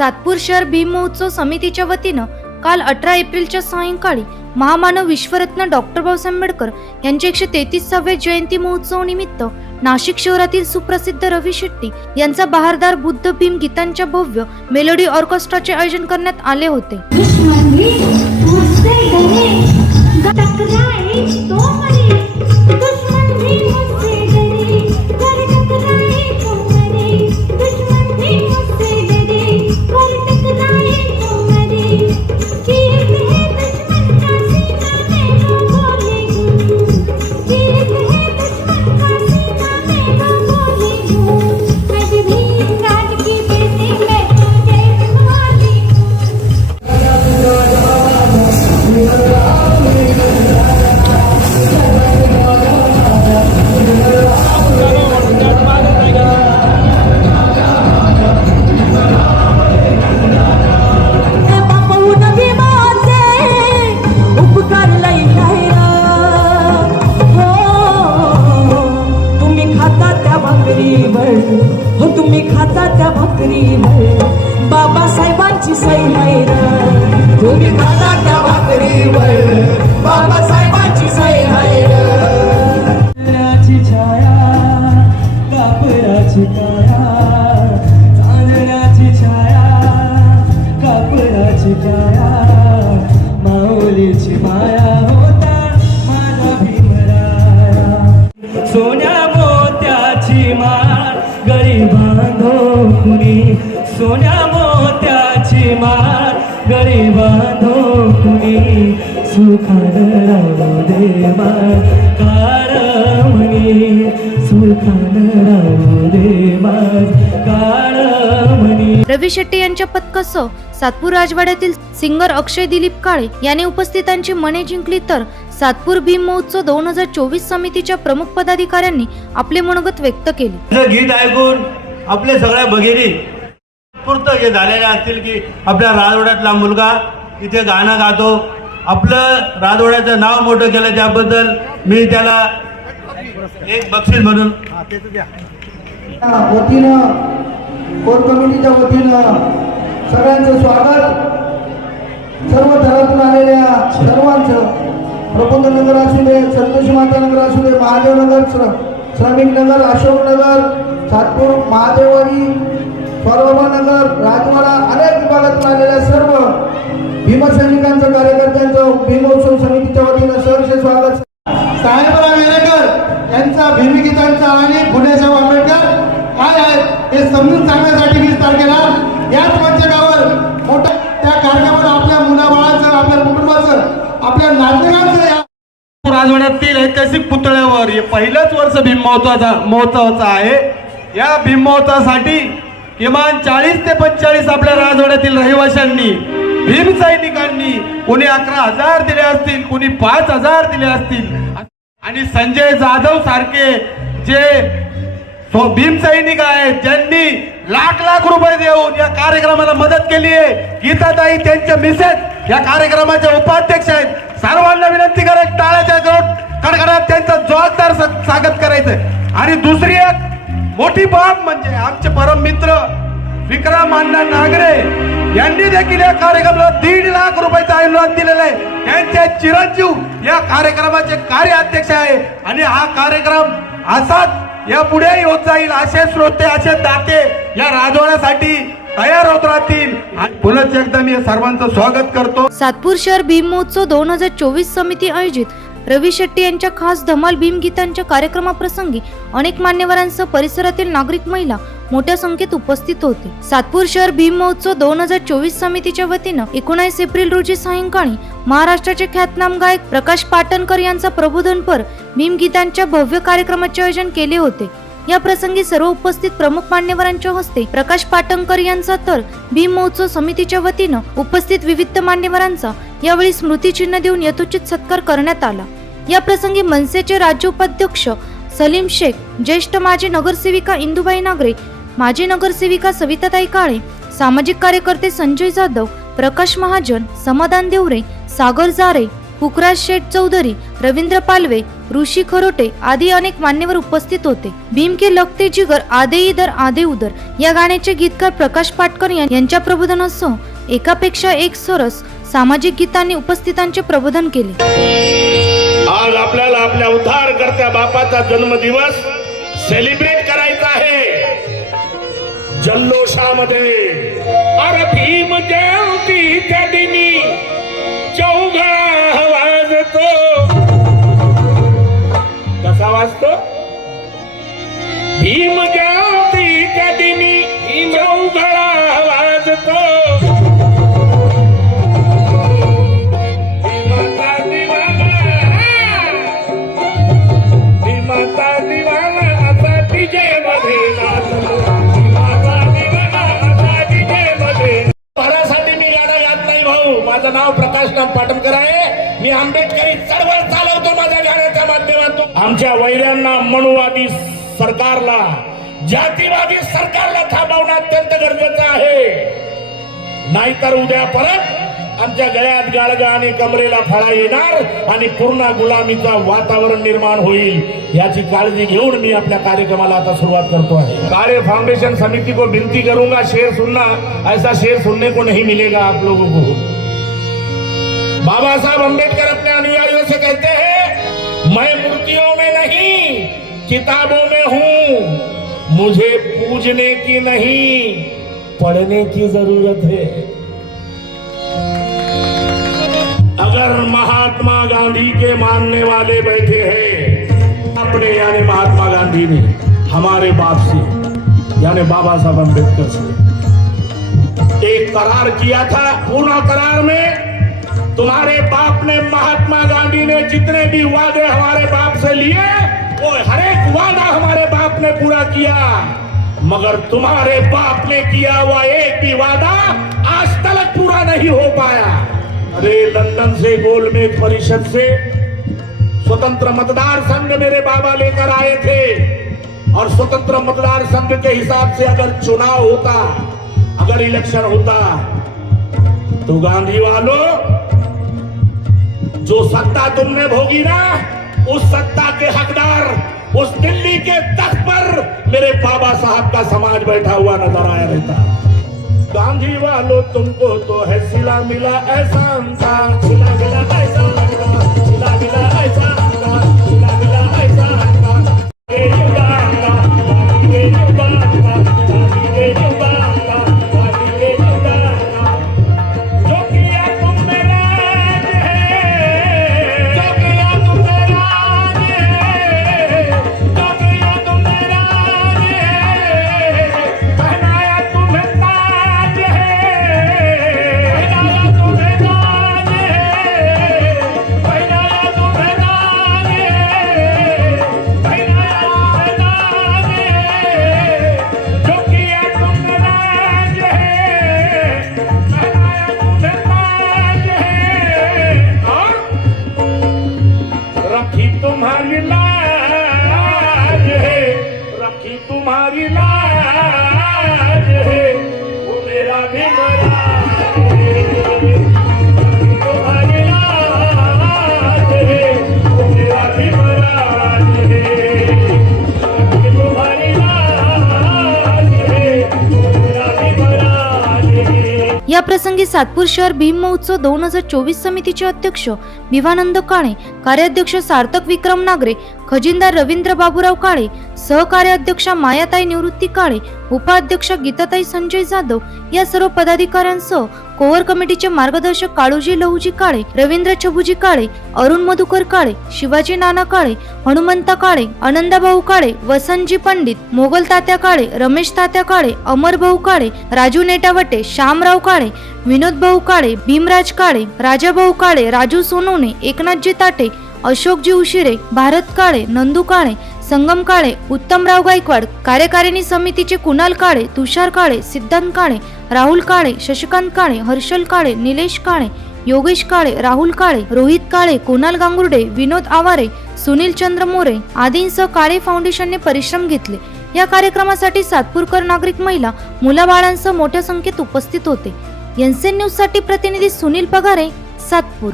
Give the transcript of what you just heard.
सातपूर शहर भीम महोत्सव समितीच्या वतीनं काल अठरा एप्रिलच्या सायंकाळी महामानव विश्वरत्न डॉक्टर बाबासाहेब आंबेडकर यांच्या एकशे तेहतीसाव्या जयंती महोत्सव निमित्त नाशिक शहरातील सुप्रसिद्ध रवी शेट्टी यांचा बहारदार बुद्ध भीम गीतांच्या भव्य मेलोडी ऑर्केस्ट्राचे आयोजन करण्यात आले होते. तुम्ही खाता त्या भाकरीवर. बाबासाहेबांची सही नाही तुम्ही खाता त्या भाकरीवर. बाबासाहेबांची सही सोन्या मोत्याची माळ सुखान राहू दे माळ काळमणी सुखान राहू दे माळ रवी शेट्टी यांच्या पथकासह सातपूर राजवाड्यातील सिंगर अक्षय दिलीप काळे यांनी उपस्थितांची मने जिंकली तर सातपूर भीम महोत्सव दोन हजार चोवीस समितीच्या प्रमुख पदाधिकाऱ्यांनी आपले मनोगत व्यक्त केले. गीत ऐकून आपले सगळ्या भगिनी. पुरतं हे झालेले असतील की आपल्या राजवाड्यातला मुलगा इथे गाणं गातो. आपलं राजवाड्याचं नाव मोठं केलं त्याबद्दल मी त्याला एक बक्षीस म्हणून वतीनं कोर कमिटीच्या वतीनं सगळ्यांचं स्वागत. सर्व थरातून आलेल्या सर्वांचं प्रबोध नगर असू दे संतोषी माता नगर असू दे महादेव नगर श्रमिक नगर अशोक नगर सातपूर महादेववाडी नगर राजवाडा अनेक विभागातून आलेल्या सर्व भीमसैनिकांचं कार्यकर्त्यांचं भीमोत्सव समितीच्या वतीनं सहर्ष स्वागत. साहेबराव येणेकर यांचा भीमगीतांचा आणि फुलेसाहेब आंबेडकर काय आहेत हे समजून सांगण्यासाठी वीस तारखेला याच मंचकावर मोठ्या त्या कार्यक्रमात आपल्या मुलाबाळाचं आपल्या कुटुंबाचं आपल्या नातेवाईकांचं राजवाड्यातील ऐतिहासिक पुतळ्यावर हे पहिलंच वर्ष भीम महोत्सवाचा आहे. या भीममहोत्सवासाठी किमान चाळीस ते पंचेचाळीस आपल्या राजवाड्यातील रहिवाशांनी भीम सैनिकांनी कोणी अकरा हजार दिले असतील कोणी पाच हजार दिले असतील. आणि संजय जाधव सारखे जे भीमसैनिक भीम सैनिक आहेत ज्यांनी लाख लाख रुपये देऊन या कार्यक्रमाला मदत केली आहे गीताताई त्यांच्या मिसेस या कार्यक्रमाच्या उपाध्यक्ष आहेत. विनंती करत टाळ्याच्या कडकडात त्यांचं जोरदार स्वागत करायचं आणि दुसरी एक मोठी बाब म्हणजे आमचे परम मित्र विक्रम अण्णा नागरे यांनी देखील या कार्यक्रमाला दीड लाख रुपयाचं अनुदान दिलेलं आहे. त्यांचे चिरंजीव या कार्यक्रमाचे कार्य अध्यक्ष आहे. आणि हा कार्यक्रम असाच या पुढेही होत जाईल असे श्रोते असे दाते या राजवाड्यासाठी तयार होत राहतील. आणि एकदा मी सर्वांचं स्वागत करतो. सातपूर शहर भीम महोत्सव दोन हजार चोवीस समिती आयोजित. रवी शेट्टी यांच्या खास धमाल भीम गीतांच्या कार्यक्रमाप्रसंगी अनेक मान्यवरांसह परिसरातील नागरिक महिला मोठ्या संख्येत उपस्थित होते. सातपूर शहर भीम महोत्सव दोन हजार चोवीस समितीच्या वतीनं एकोणीस एप्रिल रोजी सायंकाळी महाराष्ट्राचे ख्यातनाम गायक प्रकाश पाटणकर यांचा प्रबोधनपर भीम गीतांच्या भव्य कार्यक्रमाचे आयोजन केले होते. या प्रसंगी सर्व उपस्थित प्रमुख मान्यवरांच्या हस्ते प्रकाश पाटणकर यांचा तर भीम महोत्सव समितीच्या वतीनं उपस्थित विविध मान्यवरांचा यावेळी स्मृतिचिन्ह देऊन यथोचित सत्कार करण्यात आला. या प्रसंगी मनसेचे राज्य उपाध्यक्ष सलीम शेख ज्येष्ठ माजी नगरसेविका इंदुबाई नागरे माजी नगरसेविका सविताताई काळे सामाजिक कार्यकर्ते संजय जाधव प्रकाश महाजन समाधान देवरे सागर जारे पुखराज शेठ चौधरी रवींद्र पालवे ऋषी खरोटे आदी अनेक मान्यवर उपस्थित होते. भीमके लगते जिगर आधे इधर आधे उदर या गाण्याचे गीतकार प्रकाश पाटकर यांच्या प्रबोधनासह एकापेक्षा एक सरस सामाजिक गीतांनी उपस्थितांचे प्रबोधन केले. आज आपल्याला आपल्या उद्धारकर्त्या बापाचा जन्मदिवस सेलिब्रेट करायचा आहे. जल्लोषामध्ये अरे भीम जयंतीच्या दिनी चौघा हवा मध्ये भरासाठी मी गाणं गात नाही भाऊ. माझं नाव प्रकाशराम पाटणकर आहे. मी आंबेडकरी चळवळ चालवतो माझ्या गाण्याच्या माध्यमातून. आमच्या वैऱ्यांना मनुवादी सरकारला जातीवादी सरकारला थांबवणं अत्यंत गरजेचं आहे. नाहीतर उद्या परत आमच्या गळ्यात गाळगा आणि कमरेला फळा येणार आणि पूर्ण गुलामीचा वातावरण निर्माण होईल. याची काळजी घेऊन मी आपल्या कार्यक्रमाला आता सुरुवात करतो आहे. काळे फाउंडेशन समिती को विनती करूंगा शेर सुनना ऐसा शेर सुनने को नहीं मिलेगा आप लोगों को। बाबा साहब अम्बेडकर अपने अनुयायियों से कहते हैं मैं मूर्तियों में नहीं, किताबों में हूँ। मुझे पूजने की नहीं, पढ़ने की ज़रूरत है। अगर महात्मा गांधी के मानने वाले बैठे हैं, अपने यानी महात्मा गांधी ने, हमारे बाप से, यानी बाबा साहब अंबेडकर से, एक करार किया था पूना करार में तुम्हारे बाप ने महात्मा गांधी ने जितने भी वादे हमारे बाप से लिए, वो हर एक वादा हमारे बाप ने पूरा किया। मगर तुम्हारे बाप ने किया हुआ एक भी वादा, आज तक पूरा नहीं हो पाया। अरे, लंदन से गोलमेज परिषद से स्वतंत्र मतदार संघ मेरे बाबा लेकर आए थे। और स्वतंत्र मतदार संघ के हिसाब से अगर चुनाव होता, अगर इलेक्शन होता तो गांधी वालों जो सत्ता तुमने भोगी ना, उस सत्ता के हकदार, उस दिल्ली के तख्त पर मेरे बाबा साहब का समाज बैठा हुआ नज़र आया रहता। गांधी वालों तुमको तो है, सिला मिला ऐसा सिला मिला ऐसा सिला मिला ऐसा प्रसंगी सातपूर शहर भीम महोत्सव दोन हजार चोवीस समितीचे अध्यक्ष भिवानंद काळे कार्याध्यक्ष सार्थक विक्रम नागरे खजिनदार रवींद्र बाबूराव काळे सहकार्याध्यक्षा मायाताई निवृत्ती काळे उपाध्यक्ष गीताताई संजय जाधव या सर्व पदाधिकाऱ्यांसह कोवर कमिटीचे मार्गदर्शक काळूजी लहूजी काळे रवींद्र छबुजी काळे अरुण मधुकर काळे शिवाजी नाना काळे हनुमंत काळे आनंदाभाऊ काळे वसंतजी पंडित मोगल तात्या काळे रमेश तात्या काळे अमर भाऊ काळे राजू नेटावटे श्यामराव काळे विनोद भाऊ काळे भीमराज काळे राजाभाऊ काळे राजू सोनवणे एकनाथजी ताटे अशोकजी उशिरे भारत काळे नंदू काळे संगम काळे उत्तमराव गायकवाड कार्यकारिणी समितीचे कुणाल काळे तुषार काळे सिद्धांत काळे राहुल काळे शशिकांत काळे हर्षल काळे निलेश काळे योगेश काळे राहुल काळे रोहित काळे कुणाल गांगुर्डे विनोद आवारे सुनील चंद्र मोरे आदींसह काळे फाउंडेशनने परिश्रम घेतले. या कार्यक्रमासाठी सातपूरकर नागरिक महिला मुलाबाळांसह मोठ्या संख्येत उपस्थित होते. एनसेन न्यूजसाठी प्रतिनिधी सुनील पगारे सातपूर.